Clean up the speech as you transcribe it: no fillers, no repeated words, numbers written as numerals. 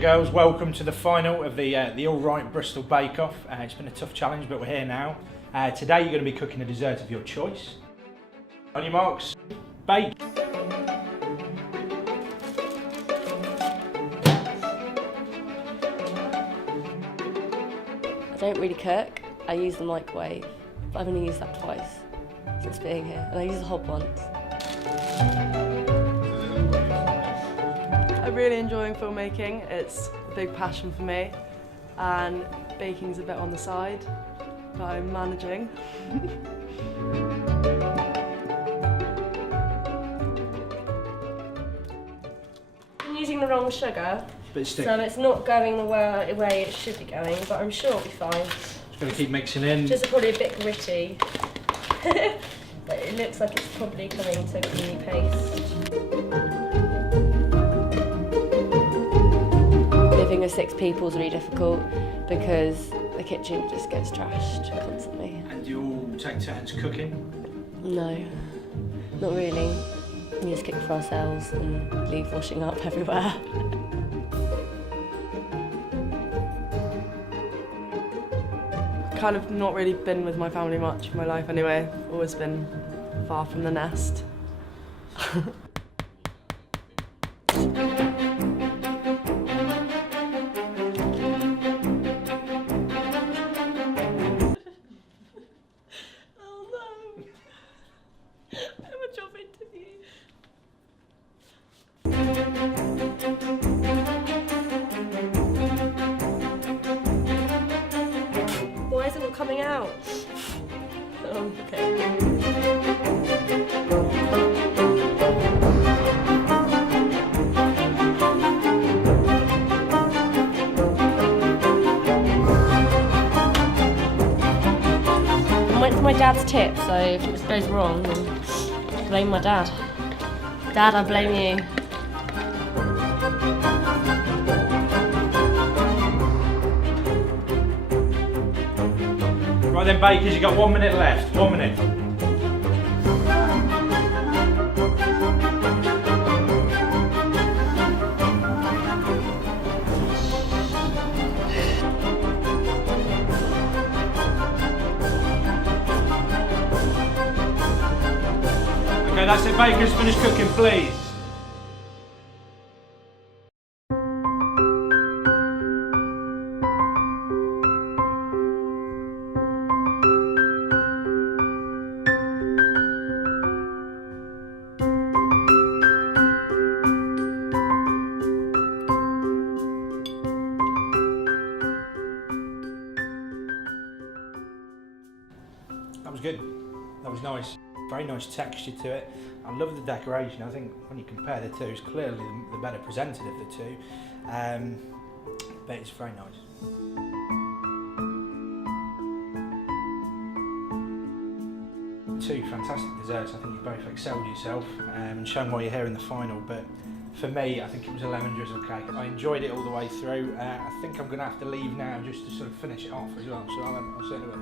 girls, welcome to the final of the All Right Bristol Bake Off. It's been a tough challenge, but we're here now. Today you're going to be cooking a dessert of your choice. On your marks, bake. I don't really cook, I use the microwave. I've only used that twice since being here, and I used the hob once. I'm really enjoying filmmaking. It's a big passion for me, and baking's a bit on the side, but I'm managing. I'm using the wrong sugar, So it's not going the way it should be going, but I'm sure it'll be fine. Just going to keep mixing in. Just probably a bit gritty, but it looks like it's probably coming to creamy paste. Living with 6 people is really difficult because the kitchen just gets trashed constantly. And do you all take turns cooking? No, not really. We just cook for ourselves and leave washing up everywhere. Kind of not really been with my family much in my life anyway. Always been far from the nest. Why is it not coming out? Oh, okay. I went for my dad's tip, so if it goes wrong, then blame my dad. Dad, I blame you. Right then, bakers, you've got 1 minute left. 1 minute. Okay, that's it, bakers. Finish cooking, please. That was good. That was nice. Very nice texture to it. I love the decoration. I think when you compare the two, it's clearly the better presented of the two. But it's very nice. Two fantastic desserts. I think you both excelled yourself and shown why you're here in the final. But for me, I think it was a lemon drizzle cake. I enjoyed it all the way through. I think I'm going to have to leave now just to sort of finish it off as well. So I'll see you in a bit.